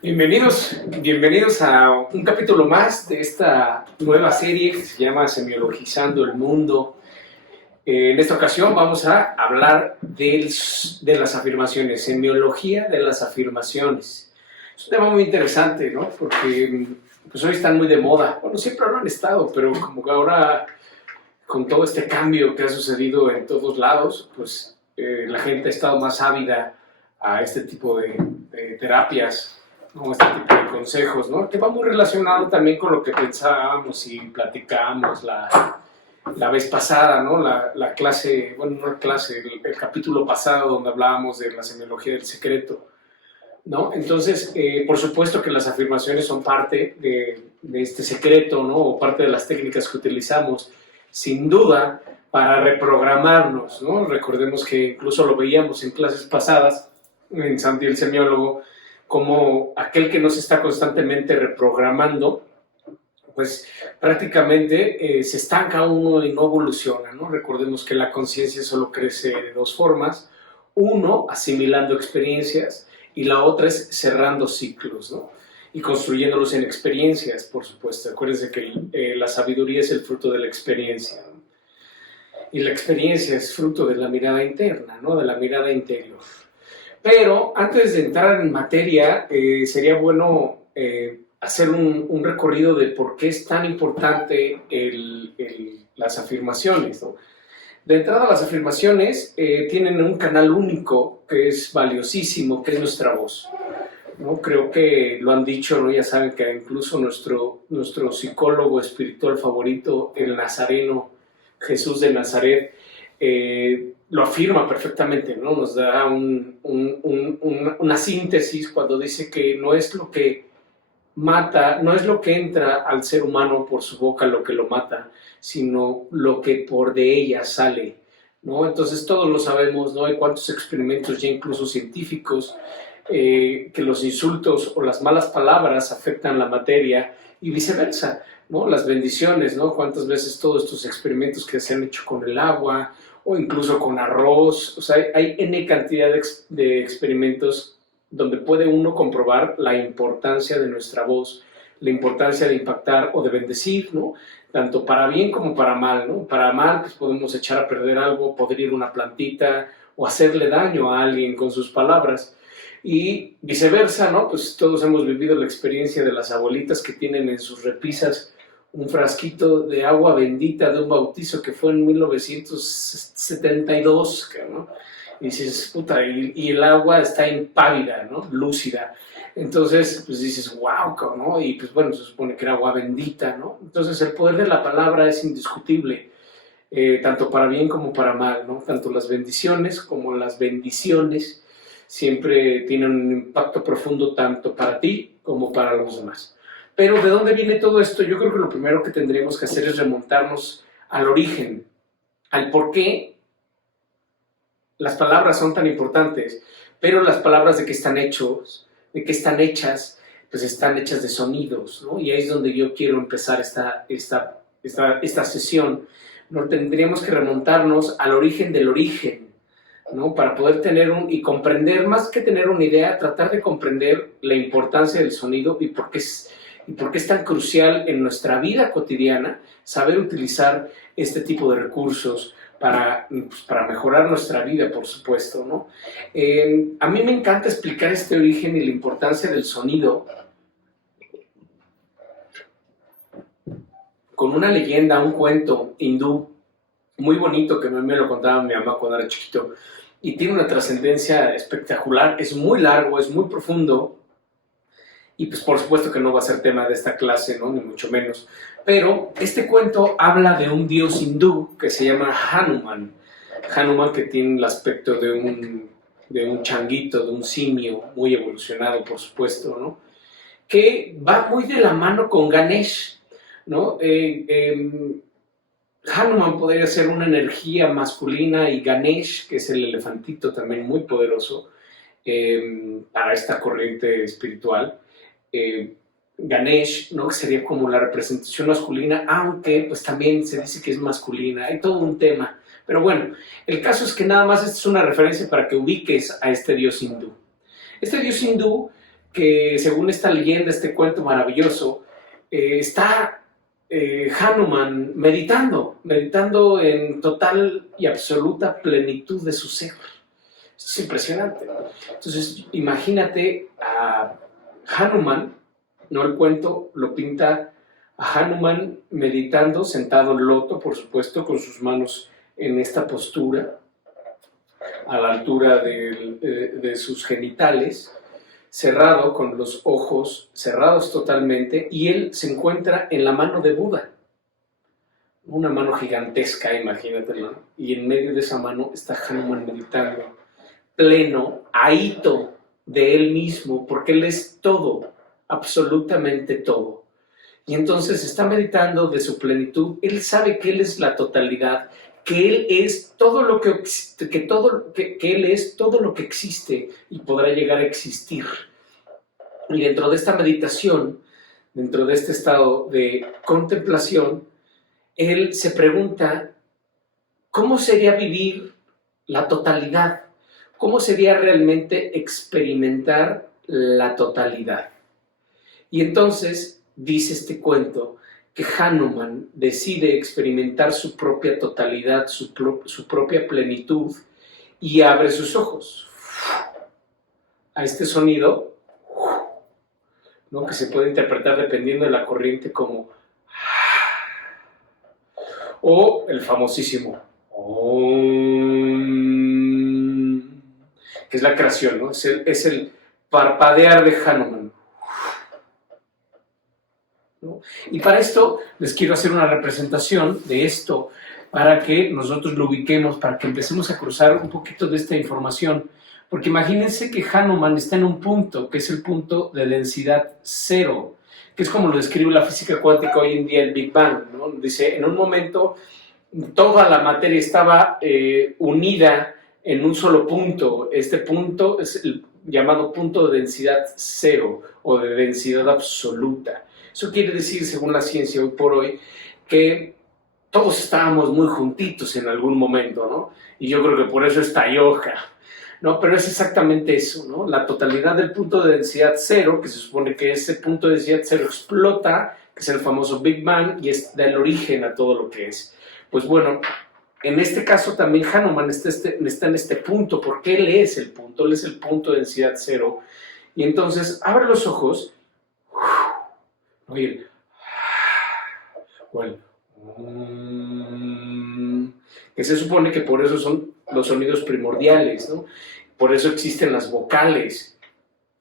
Bienvenidos a un capítulo más de esta nueva serie que se llama Semiologizando el Mundo. En esta ocasión vamos a hablar de las afirmaciones, semiología de las afirmaciones. Es un tema muy interesante, ¿no? Porque pues, hoy están muy de moda. Bueno, siempre lo han estado, pero como que ahora con todo este cambio que ha sucedido en todos lados, pues la gente ha estado más ávida a este tipo de terapias, ¿no? Este tipo de consejos, ¿no? Que va muy relacionado también con lo que pensábamos y platicábamos la vez pasada, ¿no? La clase, bueno, no la clase, el capítulo pasado donde hablábamos de la semiología del secreto, ¿no? Entonces, por supuesto que las afirmaciones son parte de este secreto, ¿no? O parte de las técnicas que utilizamos, sin duda, para reprogramarnos, ¿no? Recordemos que incluso lo veíamos en clases pasadas, en Santi el semiólogo, como aquel que no se está constantemente reprogramando, pues prácticamente se estanca uno y no evoluciona, ¿no? Recordemos que la conciencia solo crece de dos formas: uno, asimilando experiencias, y la otra es cerrando ciclos, ¿no? Y construyéndolos en experiencias, por supuesto. Acuérdense que la sabiduría es el fruto de la experiencia, ¿no? Y la experiencia es fruto de la mirada interna, ¿no? De la mirada interior. Pero antes de entrar en materia, sería bueno hacer un recorrido de por qué es tan importante las afirmaciones, ¿no? De entrada, las afirmaciones tienen un canal único que es valiosísimo, que es nuestra voz, ¿no? Creo que lo han dicho, ¿no? Ya saben que incluso nuestro psicólogo espiritual favorito, el nazareno Jesús de Nazaret, lo afirma perfectamente, ¿no? Nos da una síntesis cuando dice que no es lo que mata, no es lo que entra al ser humano por su boca lo que lo mata, sino lo que por de ella sale, ¿no? Entonces todos lo sabemos, ¿no? Hay cuantos experimentos ya incluso científicos que los insultos o las malas palabras afectan la materia y viceversa, ¿no? Las bendiciones, ¿no? Cuántas veces todos estos experimentos que se han hecho con el agua o incluso con arroz, o sea, hay N cantidad de experimentos donde puede uno comprobar la importancia de nuestra voz, la importancia de impactar o de bendecir, ¿no? Tanto para bien como para mal, ¿no? Para mal, pues podemos echar a perder algo, podrir una plantita o hacerle daño a alguien con sus palabras. Y viceversa, ¿no? Pues todos hemos vivido la experiencia de las abuelitas que tienen en sus repisas un frasquito de agua bendita de un bautizo que fue en 1972, ¿no? Y dices, puta, y el agua está impávida, ¿no? Lúcida. Entonces, pues dices, wow, ¿no? Y pues bueno, se supone que era agua bendita, ¿no? Entonces el poder de la palabra es indiscutible, tanto para bien como para mal, ¿no? Tanto las bendiciones como las bendiciones siempre tienen un impacto profundo tanto para ti como para los demás. Pero ¿de dónde viene todo esto? Yo creo que lo primero que tendríamos que hacer es remontarnos al origen, al por qué las palabras son tan importantes, pero las palabras de qué están hechas, pues están hechas de sonidos, ¿no? Y ahí es donde yo quiero empezar esta sesión, ¿no? Tendríamos que remontarnos al origen del origen, ¿no? Para poder tener y comprender, más que tener una idea, tratar de comprender la importancia del sonido y por qué es tan crucial en nuestra vida cotidiana saber utilizar este tipo de recursos para mejorar nuestra vida, por supuesto, ¿no? A mí me encanta explicar este origen y la importancia del sonido con una leyenda, un cuento hindú muy bonito que me lo contaba mi mamá cuando era chiquito y tiene una trascendencia espectacular. Es muy largo, es muy profundo. Y pues por supuesto que no va a ser tema de esta clase, ¿no? Ni mucho menos. Pero este cuento habla de un dios hindú que se llama Hanuman. Hanuman, que tiene el aspecto de un changuito, de un simio muy evolucionado, por supuesto, ¿no? Que va muy de la mano con Ganesh, ¿no? Hanuman podría ser una energía masculina y Ganesh, que es el elefantito también muy poderoso para esta corriente espiritual. Ganesh, ¿no? Que sería como la representación masculina, aunque pues también se dice que es masculina, hay todo un tema. Pero bueno, el caso es que nada más esta es una referencia para que ubiques a este dios hindú. Este dios hindú que según esta leyenda, este cuento maravilloso, está Hanuman meditando en total y absoluta plenitud de su ser. Esto es impresionante. Entonces, imagínate a Hanuman, ¿no? El cuento lo pinta a Hanuman meditando, sentado en loto, por supuesto, con sus manos en esta postura, a la altura de sus genitales, cerrado, con los ojos cerrados totalmente, y él se encuentra en la mano de Buda, una mano gigantesca, imagínatelo, y en medio de esa mano está Hanuman meditando, pleno, ahito de él mismo, porque él es todo, absolutamente todo. Y entonces está meditando de su plenitud, él sabe que él es la totalidad, que él es todo lo que él es todo lo que existe y podrá llegar a existir. Y dentro de esta meditación, dentro de este estado de contemplación, él se pregunta, ¿cómo sería vivir la totalidad? ¿Cómo sería realmente experimentar la totalidad? Y entonces dice este cuento que Hanuman decide experimentar su propia totalidad, su propia plenitud, y abre sus ojos a este sonido, ¿no? Que se puede interpretar dependiendo de la corriente como o el famosísimo Om, que es la creación, ¿no? Es el parpadear de Hanuman, ¿no? Y para esto les quiero hacer una representación de esto para que nosotros lo ubiquemos, para que empecemos a cruzar un poquito de esta información, porque imagínense que Hanuman está en un punto, que es el punto de densidad cero, que es como lo describe la física cuántica hoy en día, el Big Bang, ¿no? Dice, en un momento toda la materia estaba unida en un solo punto. Este punto es el llamado punto de densidad cero o de densidad absoluta. Eso quiere decir, según la ciencia hoy por hoy, que todos estábamos muy juntitos en algún momento, ¿no? Y yo creo que por eso está yoga, ¿no? Pero es exactamente eso, ¿no? La totalidad del punto de densidad cero, que se supone que ese punto de densidad cero explota, que es el famoso Big Bang, y da el origen a todo lo que es. Pues bueno, en este caso también Hanuman está en este punto, porque él es el punto de densidad cero. Y entonces abre los ojos, oye, bueno, que se supone que por eso son los sonidos primordiales, ¿no? Por eso existen las vocales,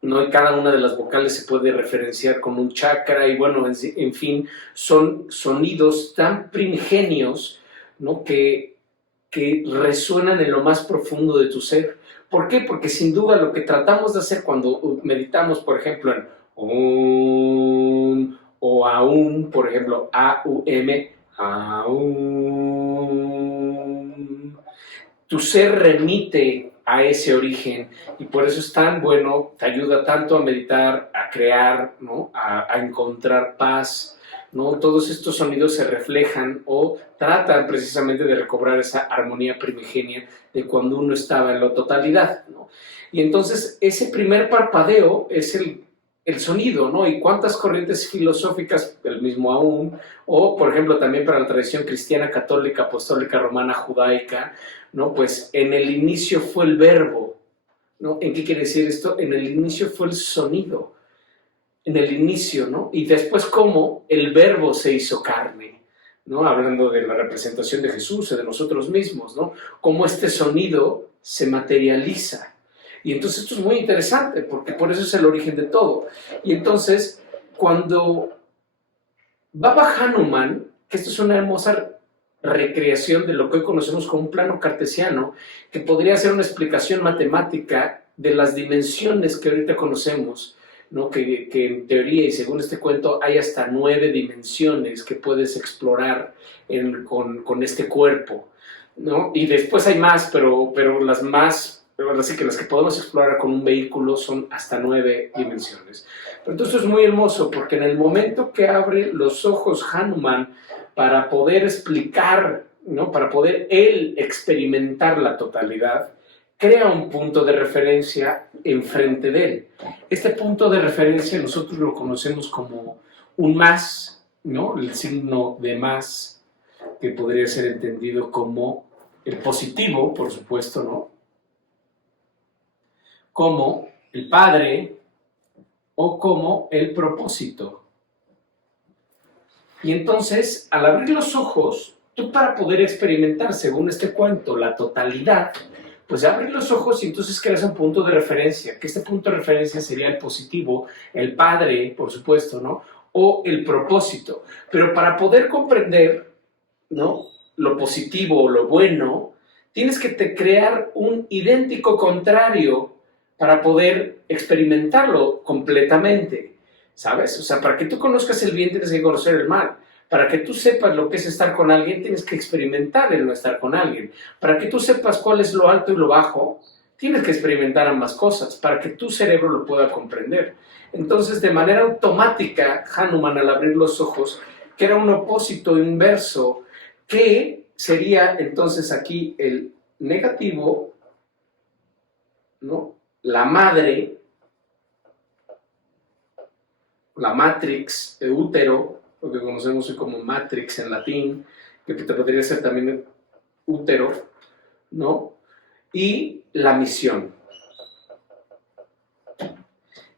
¿no? Y cada una de las vocales se puede referenciar con un chakra y bueno, en fin, son sonidos tan primigenios, ¿no? que resuenan en lo más profundo de tu ser. ¿Por qué? Porque sin duda lo que tratamos de hacer cuando meditamos, por ejemplo, en Om o Aum, por ejemplo, A-U-M, Aum, tu ser remite a ese origen y por eso es tan bueno, te ayuda tanto a meditar, a crear, ¿no? a encontrar paz, ¿no? Todos estos sonidos se reflejan o tratan precisamente de recobrar esa armonía primigenia de cuando uno estaba en la totalidad, ¿no? Y entonces ese primer parpadeo es el sonido, ¿no? Y cuántas corrientes filosóficas, el mismo Aum, o por ejemplo también para la tradición cristiana, católica, apostólica, romana, judaica, ¿no? Pues en el inicio fue el verbo, ¿no? ¿En qué quiere decir esto? En el inicio fue el sonido, en el inicio, ¿no? Y después cómo el verbo se hizo carne, ¿no? Hablando de la representación de Jesús, de nosotros mismos, ¿no? Cómo este sonido se materializa. Y entonces esto es muy interesante, porque por eso es el origen de todo. Y entonces, cuando Baba Hanuman, que esto es una hermosa recreación de lo que hoy conocemos como un plano cartesiano, que podría ser una explicación matemática de las dimensiones que ahorita conocemos, ¿no? Que en teoría y según este cuento hay hasta 9 dimensiones que puedes explorar con este cuerpo, ¿no? Y después hay más, pero las más... Así que las que podemos explorar con un vehículo son hasta 9 dimensiones. Pero entonces esto es muy hermoso porque en el momento que abre los ojos Hanuman para poder explicar, ¿no? Para poder él experimentar la totalidad, crea un punto de referencia enfrente de él. Este punto de referencia nosotros lo conocemos como un más, ¿no? El signo de más, que podría ser entendido como el positivo, por supuesto, ¿no? Como el padre o como el propósito. Y entonces, al abrir los ojos, tú para poder experimentar, según este cuento, la totalidad, pues abres los ojos y entonces creas un punto de referencia, que este punto de referencia sería el positivo, el padre, por supuesto, ¿no? O el propósito. Pero para poder comprender, ¿no?, lo positivo o lo bueno, tienes que crear un idéntico contrario para poder experimentarlo completamente, ¿sabes? O sea, para que tú conozcas el bien tienes que conocer el mal. Para que tú sepas lo que es estar con alguien, tienes que experimentar el no estar con alguien. Para que tú sepas cuál es lo alto y lo bajo, tienes que experimentar ambas cosas, para que tu cerebro lo pueda comprender. Entonces, de manera automática, Hanuman, al abrir los ojos, que era un opósito inverso, que sería entonces aquí el negativo, ¿no?, la madre, la matrix, el útero, lo que conocemos hoy como matrix en latín, que te podría ser también útero, ¿no? Y la misión.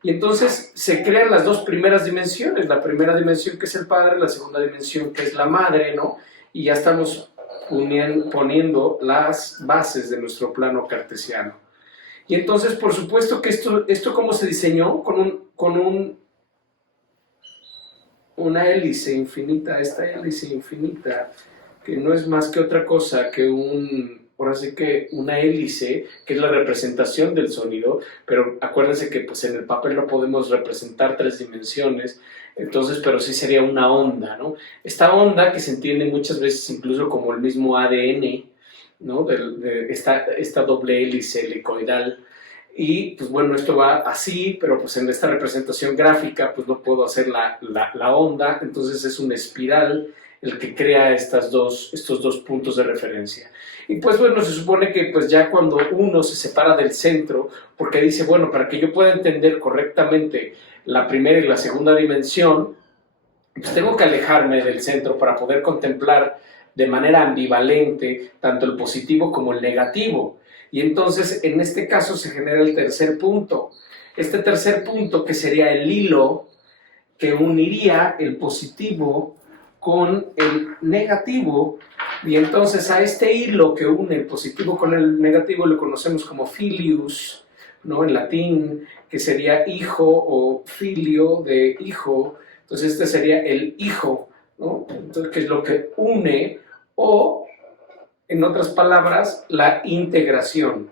Y entonces se crean las dos primeras dimensiones, la primera dimensión que es el padre, la segunda dimensión que es la madre, ¿no? Y ya estamos poniendo las bases de nuestro plano cartesiano. Y entonces, por supuesto que esto ¿cómo se diseñó? Con una hélice infinita, esta hélice infinita, que no es más que otra cosa que ahora sí que una hélice, que es la representación del sonido, pero acuérdense que pues en el papel no podemos representar 3 dimensiones, entonces, pero sí sería una onda, ¿no? Esta onda que se entiende muchas veces incluso como el mismo ADN, ¿no?, de esta doble hélice helicoidal. Y pues bueno, esto va así, pero pues en esta representación gráfica pues no puedo hacer la onda, entonces es una espiral el que crea estos dos puntos de referencia. Y pues bueno, se supone que pues ya cuando uno se separa del centro, porque dice, bueno, para que yo pueda entender correctamente la primera y la segunda dimensión, pues tengo que alejarme del centro para poder contemplar de manera ambivalente tanto el positivo como el negativo. Y entonces, en este caso, se genera el tercer punto. Este tercer punto, que sería el hilo que uniría el positivo con el negativo. Y entonces, a este hilo que une el positivo con el negativo lo conocemos como filius, ¿no?, en latín, que sería hijo o filio de hijo. Entonces, este sería el hijo, ¿no? Entonces, que es lo que une, o en otras palabras, la integración.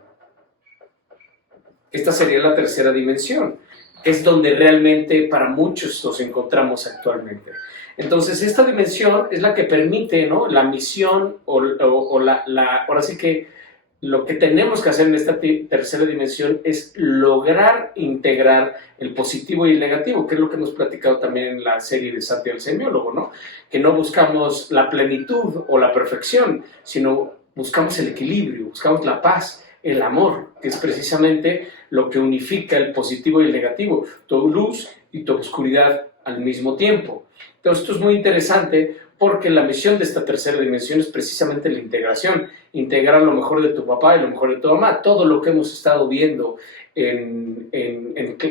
Esta sería la tercera dimensión, que es donde realmente para muchos nos encontramos actualmente. Entonces, esta dimensión es la que permite, ¿no?, la misión ahora sí que lo que tenemos que hacer en esta tercera dimensión es lograr integrar el positivo y el negativo, que es lo que hemos platicado también en la serie de Santi el Semiólogo, ¿no? Que no buscamos la plenitud o la perfección, sino buscamos el equilibrio, buscamos la paz, el amor, que es precisamente lo que unifica el positivo y el negativo, tu luz y tu oscuridad al mismo tiempo. Entonces, esto es muy interesante porque la misión de esta tercera dimensión es precisamente la integración, integrar lo mejor de tu papá y lo mejor de tu mamá, todo lo que hemos estado viendo en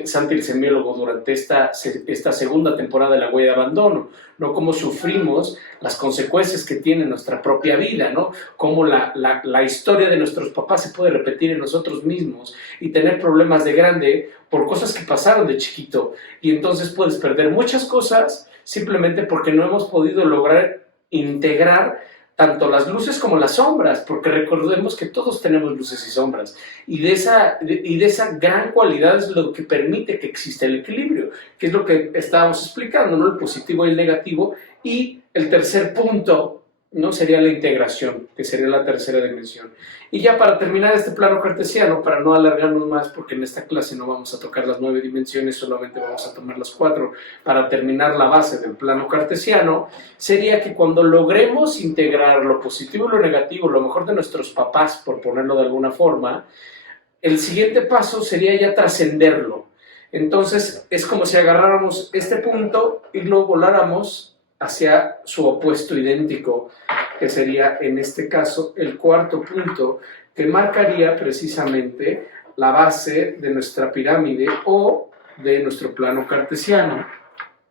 Santi el Semiólogo durante esta segunda temporada de La Huella de Abandono, ¿no? Cómo sufrimos las consecuencias que tiene nuestra propia vida, ¿no? Cómo la historia de nuestros papás se puede repetir en nosotros mismos y tener problemas de grande por cosas que pasaron de chiquito, y entonces puedes perder muchas cosas simplemente porque no hemos podido lograr integrar tanto las luces como las sombras, porque recordemos que todos tenemos luces y sombras, y de esa gran cualidad es lo que permite que exista el equilibrio, que es lo que estábamos explicando, ¿no?, el positivo y el negativo. Y el tercer punto, ¿no?, sería la integración, que sería la tercera dimensión. Y ya para terminar este plano cartesiano, para no alargarnos más, porque en esta clase no vamos a tocar las 9 dimensiones, solamente vamos a tomar las 4 para terminar la base del plano cartesiano, sería que cuando logremos integrar lo positivo y lo negativo, lo mejor de nuestros papás, por ponerlo de alguna forma, el siguiente paso sería ya trascenderlo. Entonces es como si agarráramos este punto y lo voláramos hacia su opuesto idéntico, que sería en este caso el cuarto punto, que marcaría precisamente la base de nuestra pirámide o de nuestro plano cartesiano.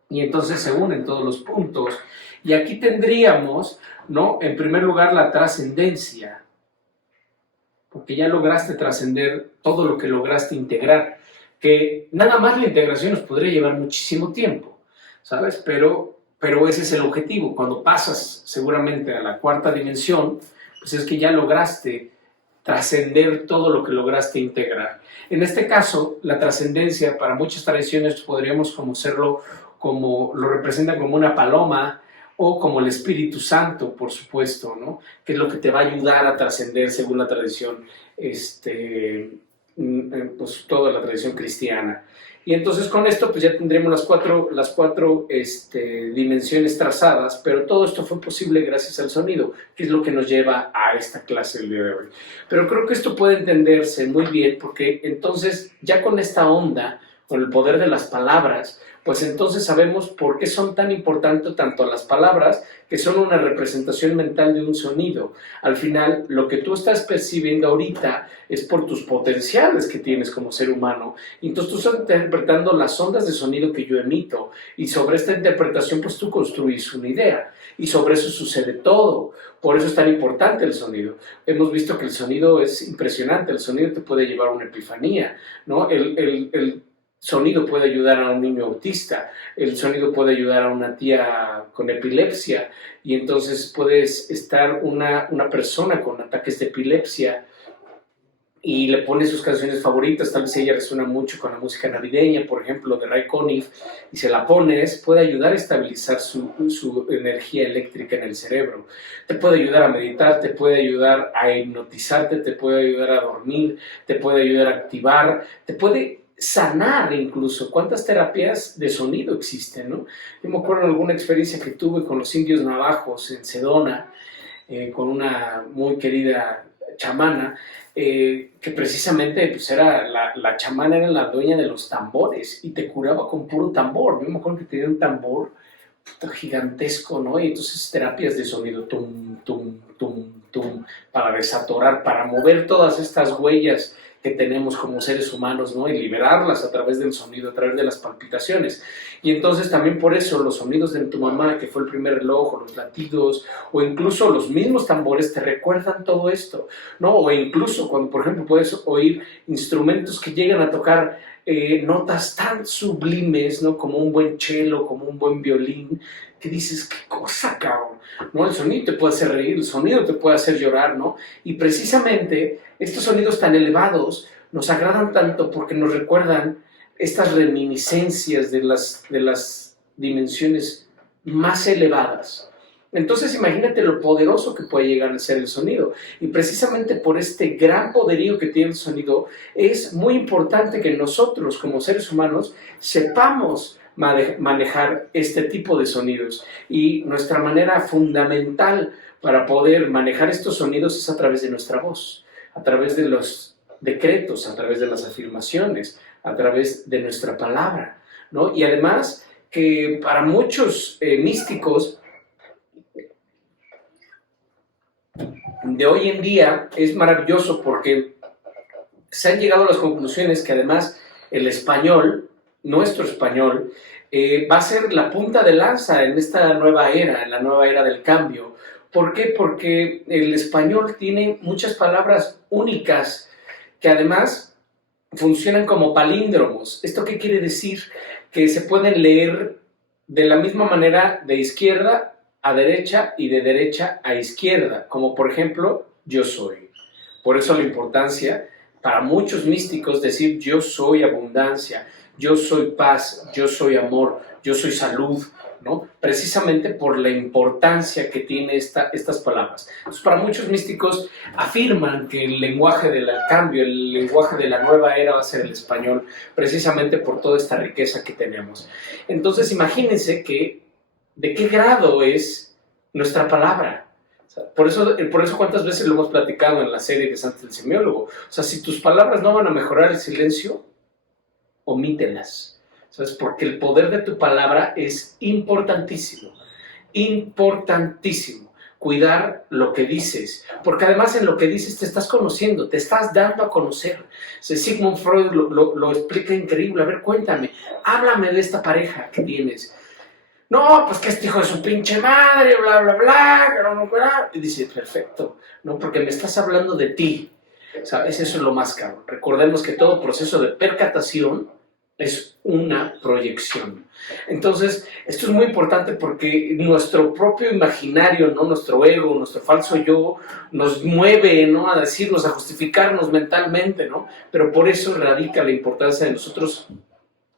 Y entonces se unen todos los puntos. Y aquí tendríamos, ¿no?, en primer lugar, la trascendencia, porque ya lograste trascender todo lo que lograste integrar, que nada más la integración nos podría llevar muchísimo tiempo, ¿sabes? Pero ese es el objetivo. Cuando pasas seguramente a la cuarta dimensión, pues es que ya lograste trascender todo lo que lograste integrar. En este caso, la trascendencia para muchas tradiciones podríamos conocerlo como, lo representan como una paloma o como el Espíritu Santo, por supuesto, ¿no?, que es lo que te va a ayudar a trascender según la tradición, pues toda la tradición cristiana. Y entonces con esto pues ya tendremos las cuatro dimensiones trazadas, pero todo esto fue posible gracias al sonido, que es lo que nos lleva a esta clase del día de hoy. Pero creo que esto puede entenderse muy bien, porque entonces ya con esta onda, con el poder de las palabras, pues entonces sabemos por qué son tan importantes tanto las palabras, que son una representación mental de un sonido. Al final, lo que tú estás percibiendo ahorita es por tus potenciales que tienes como ser humano. Entonces tú estás interpretando las ondas de sonido que yo emito, y sobre esta interpretación pues tú construís una idea, y sobre eso sucede todo. Por eso es tan importante el sonido. Hemos visto que el sonido es impresionante, el sonido te puede llevar a una epifanía, ¿no? El sonido puede ayudar a un niño autista, el sonido puede ayudar a una tía con epilepsia, y entonces puedes estar una persona con ataques de epilepsia y le pones sus canciones favoritas, tal vez ella resuena mucho con la música navideña, por ejemplo, de Ray Conniff, y se la pones, puede ayudar a estabilizar su energía eléctrica en el cerebro. Te puede ayudar a meditar, te puede ayudar a hipnotizarte, te puede ayudar a dormir, te puede ayudar a activar, te puede sanar incluso. ¿Cuántas terapias de sonido existen, no? Yo me acuerdo de alguna experiencia que tuve con los indios navajos en Sedona, con una muy querida chamana, que precisamente pues la chamana era la dueña de los tambores y te curaba con puro tambor. Yo me acuerdo que tenía un tambor gigantesco, ¿no? Y entonces terapias de sonido, tum, tum, tum, tum, para desatorar, para mover todas estas huellas que tenemos como seres humanos, ¿no?, y liberarlas a través del sonido, a través de las palpitaciones. Y entonces también por eso los sonidos de tu mamá, que fue el primer reloj, o los latidos, o incluso los mismos tambores te recuerdan todo esto, ¿no? O incluso cuando, por ejemplo, puedes oír instrumentos que llegan a tocar notas tan sublimes, ¿no?, como un buen cello, como un buen violín, que dices, qué cosa, cabrón, ¿no? El sonido te puede hacer reír, el sonido te puede hacer llorar, ¿no? Y precisamente estos sonidos tan elevados nos agradan tanto porque nos recuerdan estas reminiscencias de las dimensiones más elevadas. Entonces imagínate lo poderoso que puede llegar a ser el sonido, y precisamente por este gran poderío que tiene el sonido es muy importante que nosotros como seres humanos sepamos manejar este tipo de sonidos, y nuestra manera fundamental para poder manejar estos sonidos es a través de nuestra voz, a través de los decretos, a través de las afirmaciones, a través de nuestra palabra, ¿no? Y además que para muchos místicos de hoy en día es maravilloso, porque se han llegado a las conclusiones que además el español, nuestro español, va a ser la punta de lanza en esta nueva era, en la nueva era del cambio. ¿Por qué? Porque el español tiene muchas palabras únicas que además funcionan como palíndromos. ¿Esto qué quiere decir? Que se pueden leer de la misma manera de izquierda a derecha y de derecha a izquierda, como por ejemplo, yo soy. Por eso la importancia para muchos místicos decir yo soy abundancia, yo soy paz, yo soy amor, yo soy salud, ¿no? Precisamente por la importancia que tiene estas palabras. Entonces, para muchos místicos afirman que el lenguaje del cambio, el lenguaje de la nueva era va a ser el español, precisamente por toda esta riqueza que tenemos. Entonces, imagínense que de qué grado es nuestra palabra. sea, por eso cuántas veces lo hemos platicado en la serie de Santi el Semiólogo. O sea, si tus palabras no van a mejorar el silencio, omítelas. ¿Sabes? Porque el poder de tu palabra es importantísimo. Importantísimo. Cuidar lo que dices, porque además en lo que dices te estás conociendo, te estás dando a conocer. O sea, Sigmund Freud lo explica increíble. A ver, cuéntame, háblame de esta pareja que tienes. No, pues que este hijo de su pinche madre, bla, bla, bla. Y dice, perfecto, ¿no? Porque me estás hablando de ti. ¿Sabes? Eso es lo más caro. Recordemos que todo proceso de percatación es una proyección. Entonces, esto es muy importante porque nuestro propio imaginario, ¿no? Nuestro ego, nuestro falso yo, nos mueve, ¿no? A decirnos, a justificarnos mentalmente, ¿no? Pero por eso radica la importancia de nosotros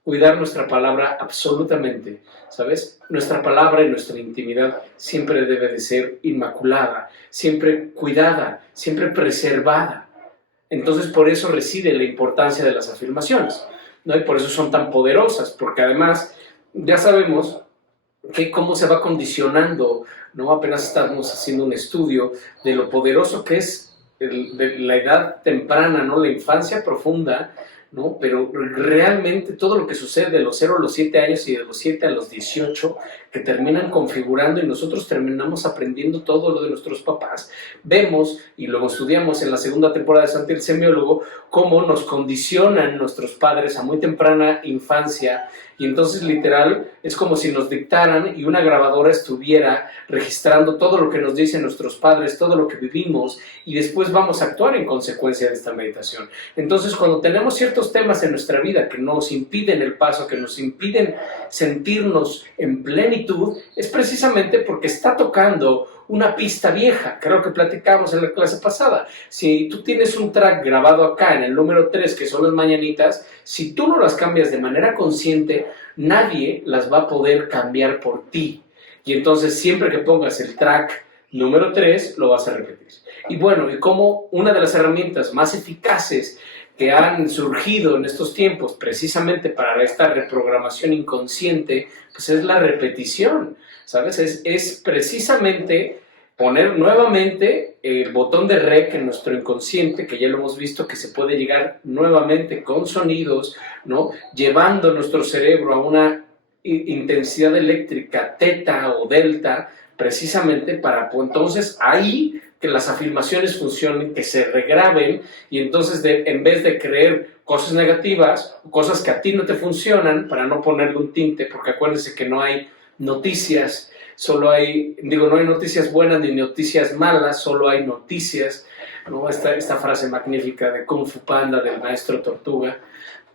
cuidar nuestra palabra absolutamente, ¿sabes? Nuestra palabra y nuestra intimidad siempre debe de ser inmaculada, siempre cuidada, siempre preservada. Entonces, por eso reside la importancia de las afirmaciones, ¿no? Y por eso son tan poderosas, porque además ya sabemos que cómo se va condicionando, ¿no? Apenas estamos haciendo un estudio de lo poderoso que es de la edad temprana, ¿no? La infancia profunda, ¿no? Pero realmente todo lo que sucede de los 0 a los 7 años y de los 7 a los 18, que terminan configurando y nosotros terminamos aprendiendo todo lo de nuestros papás, vemos y luego estudiamos en la segunda temporada de Santi el Semiólogo cómo nos condicionan nuestros padres a muy temprana infancia. Y entonces literal es como si nos dictaran y una grabadora estuviera registrando todo lo que nos dicen nuestros padres, todo lo que vivimos, y después vamos a actuar en consecuencia de esta meditación. Entonces cuando tenemos ciertos temas en nuestra vida que nos impiden el paso, que nos impiden sentirnos en plenitud, es precisamente porque está tocando una pista vieja, creo que platicamos en la clase pasada. Si tú tienes un track grabado acá en el número 3, que son las mañanitas, si tú no las cambias de manera consciente, nadie las va a poder cambiar por ti. Y entonces siempre que pongas el track número 3, lo vas a repetir. Y bueno, y como una de las herramientas más eficaces que han surgido en estos tiempos precisamente para esta reprogramación inconsciente, pues es la repetición, ¿sabes? Es precisamente poner nuevamente el botón de REC en nuestro inconsciente, que ya lo hemos visto que se puede llegar nuevamente con sonidos, ¿no? Llevando nuestro cerebro a una intensidad eléctrica teta o delta, precisamente para entonces ahí que las afirmaciones funcionen, que se regraben, y entonces en vez de creer cosas negativas, cosas que a ti no te funcionan, para no ponerle un tinte, porque acuérdense que no hay noticias, no hay noticias buenas ni noticias malas, solo hay noticias, ¿no? Esta frase magnífica de Kung Fu Panda del maestro Tortuga,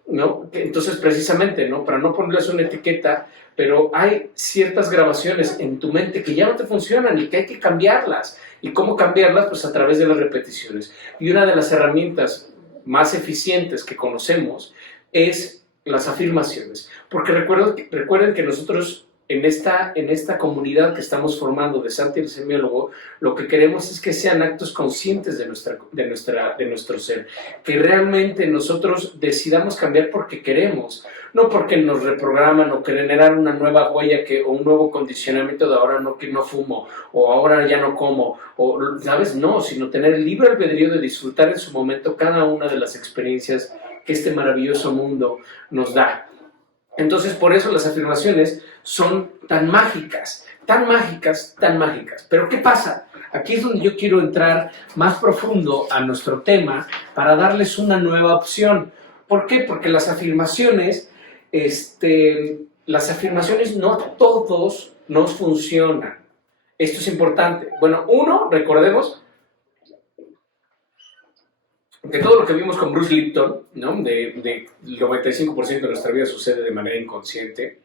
¿no? Entonces precisamente, ¿no? Para no ponerles una etiqueta, pero hay ciertas grabaciones en tu mente que ya no te funcionan y que hay que cambiarlas. ¿Y cómo cambiarlas? Pues a través de las repeticiones. Y una de las herramientas más eficientes que conocemos es las afirmaciones. Porque recuerden que nosotros en esta comunidad que estamos formando de Santi el Semiólogo, lo que queremos es que sean actos conscientes de nuestro ser, que realmente nosotros decidamos cambiar porque queremos, no porque nos reprograman o generar una nueva huella o un nuevo condicionamiento de ahora que no fumo, o ahora ya no como, o, ¿sabes? No, sino tener el libre albedrío de disfrutar en su momento cada una de las experiencias que este maravilloso mundo nos da. Entonces, por eso las afirmaciones son tan mágicas, tan mágicas, tan mágicas. Pero ¿qué pasa? Aquí es donde yo quiero entrar más profundo a nuestro tema para darles una nueva opción. ¿Por qué? Porque las afirmaciones no a todos nos funcionan. Esto es importante. Bueno, recordemos que todo lo que vimos con Bruce Lipton, ¿no? de el 95% de nuestra vida sucede de manera inconsciente,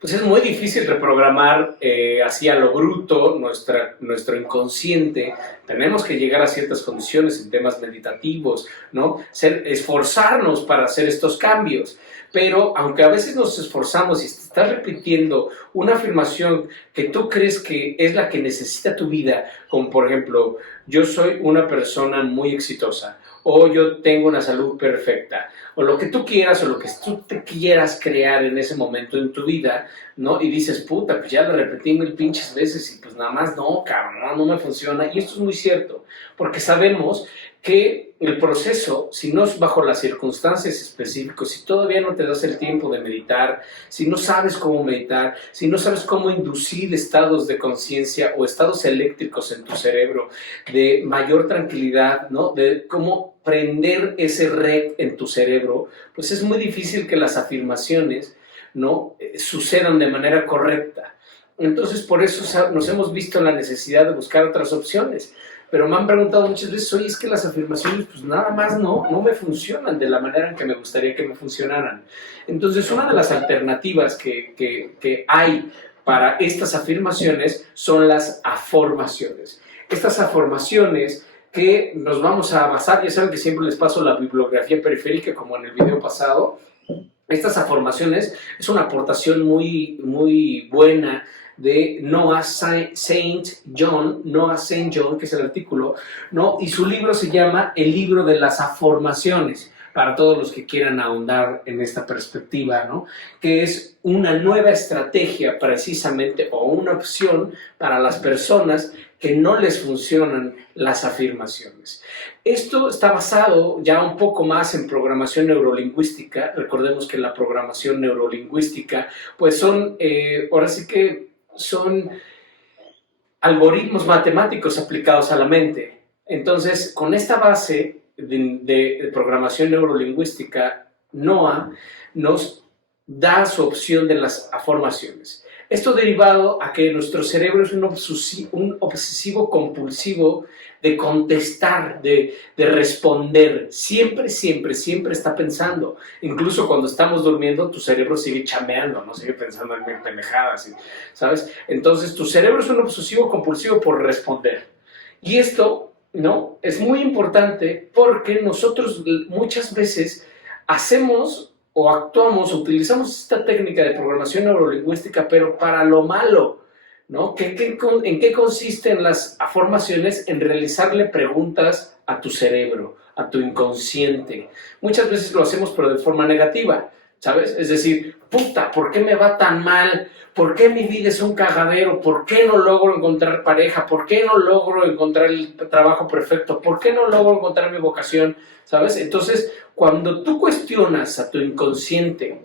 pues es muy difícil reprogramar así a lo bruto nuestro inconsciente. Tenemos que llegar a ciertas condiciones en temas meditativos, ¿no? Esforzarnos para hacer estos cambios. Pero aunque a veces nos esforzamos y estás repitiendo una afirmación que tú crees que es la que necesita tu vida, como por ejemplo, yo soy una persona muy exitosa, o yo tengo una salud perfecta, o lo que tú quieras, o lo que tú te quieras crear en ese momento en tu vida, ¿no? Y dices, puta, pues ya lo repetí 1000 pinches veces y pues nada más no, cabrón, no me funciona. Y esto es muy cierto, porque sabemos que el proceso, si no es bajo las circunstancias específicas, si todavía no te das el tiempo de meditar, si no sabes cómo meditar, si no sabes cómo inducir estados de conciencia o estados eléctricos en tu cerebro de mayor tranquilidad, ¿no? De cómo prender ese red en tu cerebro, pues es muy difícil que las afirmaciones, ¿no? Sucedan de manera correcta. Entonces, por eso nos hemos visto en la necesidad de buscar otras opciones. Pero me han preguntado muchas veces, oye, es que las afirmaciones pues nada más no me funcionan de la manera en que me gustaría que me funcionaran. Entonces, una de las alternativas que hay para estas afirmaciones son las afirmaciones. Estas afirmaciones que nos vamos a basar, ya saben que siempre les paso la bibliografía periférica como en el video pasado. Estas afirmaciones es una aportación muy, muy buena de Noah Saint John, que es el artículo, ¿no? Y su libro se llama El libro de las afirmaciones, para todos los que quieran ahondar en esta perspectiva, ¿no? Que es una nueva estrategia precisamente, o una opción para las personas que no les funcionan las afirmaciones. Esto está basado ya un poco más en programación neurolingüística. Recordemos que la programación neurolingüística, pues son, ahora sí que son algoritmos matemáticos aplicados a la mente. Entonces, con esta base de programación neurolingüística, Noah nos da su opción de las afirmaciones. Esto derivado a que nuestro cerebro es un obsesivo compulsivo de contestar, de responder. Siempre está pensando. Incluso cuando estamos durmiendo, tu cerebro sigue chameando, no sigue pensando en mil pendejadas, ¿sabes? Entonces, tu cerebro es un obsesivo compulsivo por responder. Y esto, ¿no? Es muy importante porque nosotros muchas veces hacemos o actuamos, utilizamos esta técnica de programación neurolingüística, pero para lo malo, ¿no? ¿En qué consisten las afirmaciones? En realizarle preguntas a tu cerebro, a tu inconsciente. Muchas veces lo hacemos, pero de forma negativa, ¿sabes? Es decir, puta, ¿por qué me va tan mal? ¿Por qué mi vida es un cagadero? ¿Por qué no logro encontrar pareja? ¿Por qué no logro encontrar el trabajo perfecto? ¿Por qué no logro encontrar mi vocación? ¿Sabes? Entonces, cuando tú cuestionas a tu inconsciente,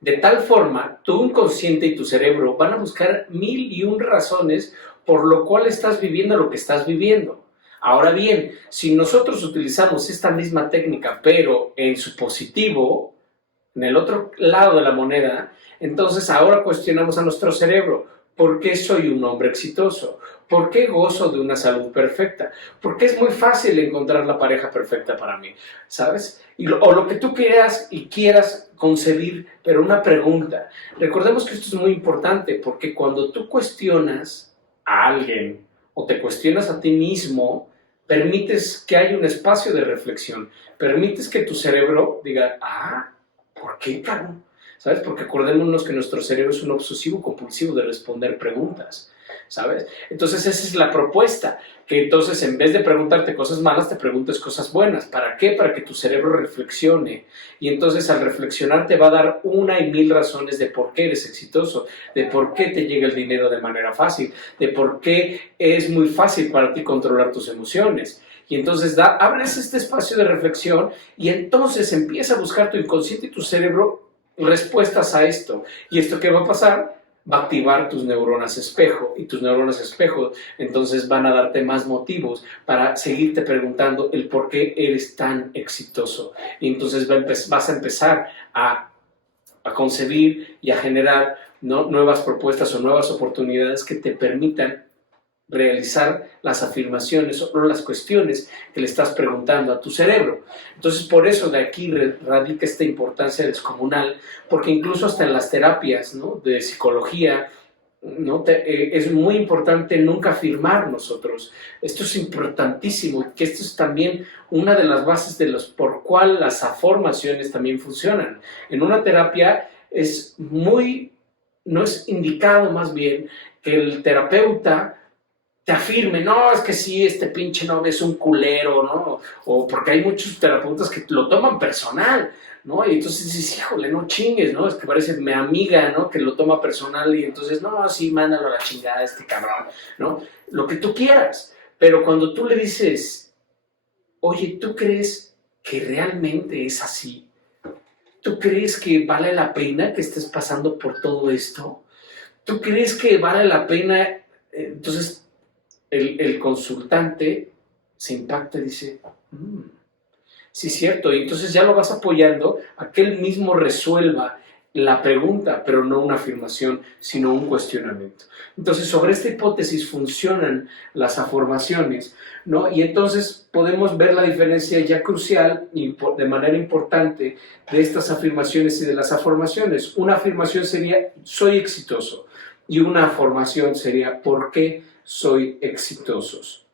de tal forma, tu inconsciente y tu cerebro van a buscar 1001 razones por lo cual estás viviendo lo que estás viviendo. Ahora bien, si nosotros utilizamos esta misma técnica, pero en su positivo, en el otro lado de la moneda, entonces ahora cuestionamos a nuestro cerebro. ¿Por qué soy un hombre exitoso? ¿Por qué gozo de una salud perfecta? ¿Por qué es muy fácil encontrar la pareja perfecta para mí? ¿Sabes? O lo que tú quieras y quieras concebir, pero una pregunta. Recordemos que esto es muy importante porque cuando tú cuestionas a alguien o te cuestionas a ti mismo, permites que haya un espacio de reflexión, permites que tu cerebro diga, ¿por qué, cabrón? ¿Sabes? Porque acordémonos que nuestro cerebro es un obsesivo compulsivo de responder preguntas, ¿sabes? Entonces esa es la propuesta, que entonces en vez de preguntarte cosas malas, te preguntes cosas buenas. ¿Para qué? Para que tu cerebro reflexione. Y entonces al reflexionar te va a dar 1000 razones de por qué eres exitoso, de por qué te llega el dinero de manera fácil, de por qué es muy fácil para ti controlar tus emociones. Y entonces abres este espacio de reflexión y entonces empieza a buscar tu inconsciente y tu cerebro respuestas a esto. ¿Y esto qué va a pasar? Va a activar tus neuronas espejo, y tus neuronas espejo entonces van a darte más motivos para seguirte preguntando el por qué eres tan exitoso. Y entonces vas a empezar a concebir y a generar, ¿no?, nuevas propuestas o nuevas oportunidades que te permitan realizar las afirmaciones o las cuestiones que le estás preguntando a tu cerebro. Entonces, por eso de aquí radica esta importancia descomunal, porque incluso hasta en las terapias, ¿no?, de psicología, ¿no?, es muy importante nunca afirmar nosotros. Esto es importantísimo, que esto es también una de las bases de por cuál las afirmaciones también funcionan. En una terapia no es indicado más bien que el terapeuta te afirme, no, es que sí, este pinche novio es un culero, ¿no? O porque hay muchos terapeutas que lo toman personal, ¿no? Y entonces dices, híjole, no chingues, ¿no? Es que parece mi amiga, ¿no? Que lo toma personal y entonces, no, sí, mándalo a la chingada este cabrón, ¿no? Lo que tú quieras. Pero cuando tú le dices, oye, ¿tú crees que realmente es así? ¿Tú crees que vale la pena que estés pasando por todo esto? ¿Tú crees que vale la pena? Entonces, el consultante se impacta y dice, sí, cierto, y entonces ya lo vas apoyando a que él mismo resuelva la pregunta, pero no una afirmación, sino un cuestionamiento. Entonces, sobre esta hipótesis funcionan las afirmaciones, ¿no? Y entonces podemos ver la diferencia ya crucial y de manera importante de estas afirmaciones y de las afirmaciones. Una afirmación sería, soy exitoso, y una afirmación sería, ¿por qué soy exitoso?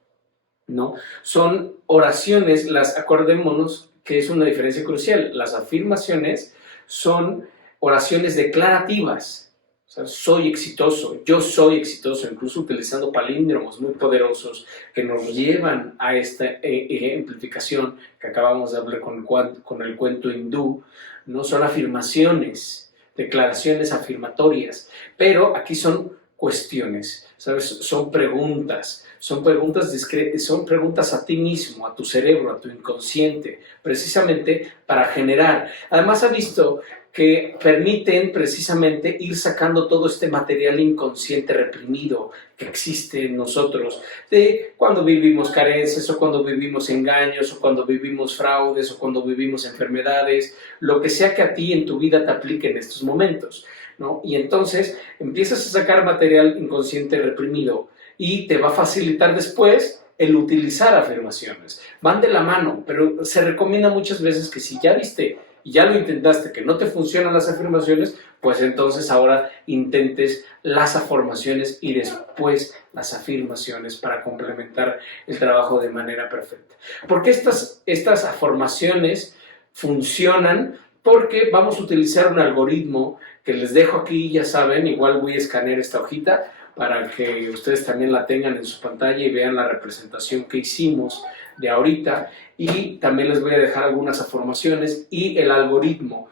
¿No? Son oraciones, acordémonos que es una diferencia crucial. Las afirmaciones son oraciones declarativas. O sea, soy exitoso, yo soy exitoso, incluso utilizando palíndromos muy poderosos que nos llevan a esta ejemplificación que acabamos de hablar con el cuento hindú. No son afirmaciones, declaraciones afirmatorias, pero aquí son cuestiones, ¿sabes? Son preguntas son preguntas a ti mismo, a tu cerebro, a tu inconsciente, precisamente para generar. Además, ha visto que permiten precisamente ir sacando todo este material inconsciente reprimido que existe en nosotros, de cuando vivimos carencias o cuando vivimos engaños o cuando vivimos fraudes o cuando vivimos enfermedades, lo que sea que a ti en tu vida te aplique en estos momentos, ¿no? Y entonces empiezas a sacar material inconsciente reprimido y te va a facilitar después el utilizar afirmaciones. Van de la mano, pero se recomienda muchas veces que si ya viste y ya lo intentaste, que no te funcionan las afirmaciones, pues entonces ahora intentes las afirmaciones y después las afirmaciones para complementar el trabajo de manera perfecta. ¿Por qué estas afirmaciones funcionan? Porque vamos a utilizar un algoritmo que les dejo aquí, ya saben, igual voy a escanear esta hojita para que ustedes también la tengan en su pantalla y vean la representación que hicimos de ahorita, y también les voy a dejar algunas afirmaciones y el algoritmo.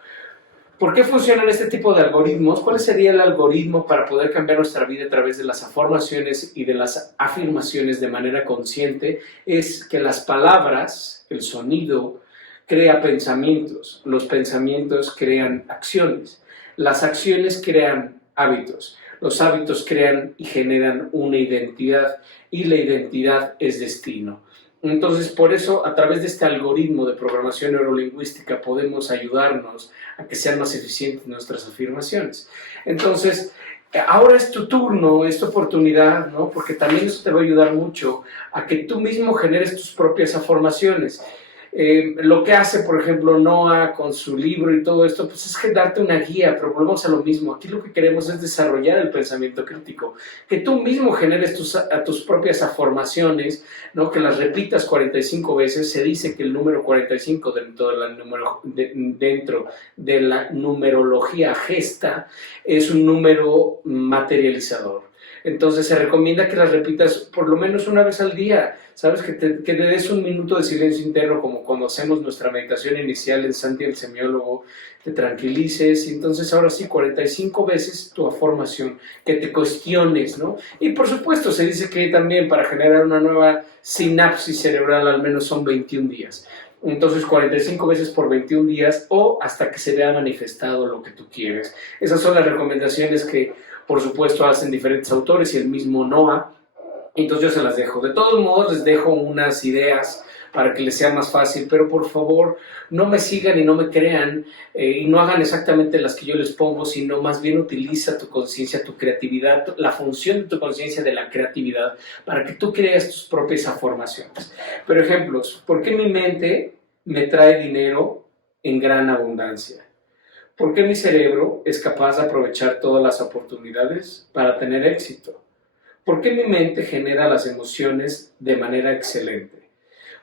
¿Por qué funcionan este tipo de algoritmos? ¿Cuál sería el algoritmo para poder cambiar nuestra vida a través de las afirmaciones y de las afirmaciones de manera consciente? Es que las palabras, el sonido, crea pensamientos, los pensamientos crean acciones, las acciones crean hábitos, los hábitos crean y generan una identidad y la identidad es destino. Entonces, por eso, a través de este algoritmo de programación neurolingüística podemos ayudarnos a que sean más eficientes nuestras afirmaciones. Entonces, ahora es tu turno, es tu oportunidad, ¿no? Porque también eso te va a ayudar mucho a que tú mismo generes tus propias afirmaciones. Lo que hace, por ejemplo, Noah con su libro y todo esto, pues es que darte una guía, pero volvemos a lo mismo. Aquí lo que queremos es desarrollar el pensamiento crítico, que tú mismo generes tus propias afirmaciones, ¿no? Que las repitas 45 veces. Se dice que el número 45 dentro de la numerología gesta es un número materializador. Entonces se recomienda que las repitas por lo menos una vez al día, ¿sabes? Que te des un minuto de silencio interno, como cuando hacemos nuestra meditación inicial en Santi el Semiólogo, te tranquilices y entonces ahora sí 45 veces tu afirmación, que te cuestiones, ¿no? Y por supuesto se dice que también para generar una nueva sinapsis cerebral al menos son 21 días. Entonces 45 veces por 21 días o hasta que se vea manifestado lo que tú quieres. Esas son las recomendaciones que por supuesto hacen diferentes autores y el mismo Noah. Entonces yo se las dejo. De todos modos les dejo unas ideas para que les sea más fácil, pero por favor no me sigan y no me crean y no hagan exactamente las que yo les pongo, sino más bien utiliza tu conciencia, tu creatividad, la función de tu conciencia de la creatividad para que tú crees tus propias afirmaciones. Por ejemplos, ¿por qué mi mente me trae dinero en gran abundancia? ¿Por qué mi cerebro es capaz de aprovechar todas las oportunidades para tener éxito? ¿Por qué mi mente genera las emociones de manera excelente?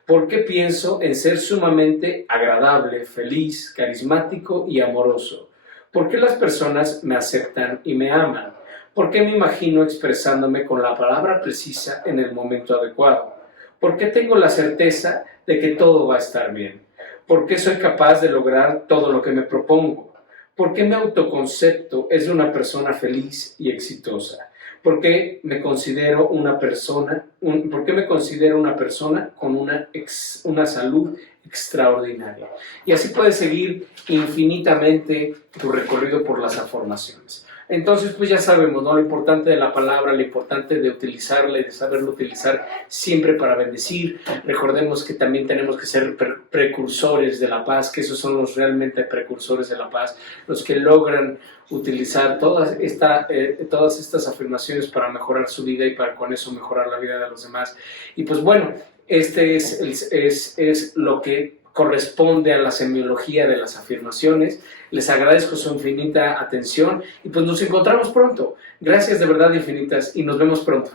¿Por qué pienso en ser sumamente agradable, feliz, carismático y amoroso? ¿Por qué las personas me aceptan y me aman? ¿Por qué me imagino expresándome con la palabra precisa en el momento adecuado? ¿Por qué tengo la certeza de que todo va a estar bien? ¿Por qué soy capaz de lograr todo lo que me propongo? ¿Por qué mi autoconcepto es de una persona feliz y exitosa? ¿Por qué me considero una persona con una salud extraordinaria? Y así puedes seguir infinitamente tu recorrido por las afirmaciones. Entonces, pues ya sabemos, ¿no? Lo importante de la palabra, lo importante de utilizarla y de saberlo utilizar siempre para bendecir. Recordemos que también tenemos que ser precursores de la paz, que esos son los realmente precursores de la paz, los que logran utilizar todas estas afirmaciones para mejorar su vida y para con eso mejorar la vida de los demás. Y pues bueno, este es lo que corresponde a la semiología de las afirmaciones. Les agradezco su infinita atención y pues nos encontramos pronto. Gracias de verdad infinitas y nos vemos pronto.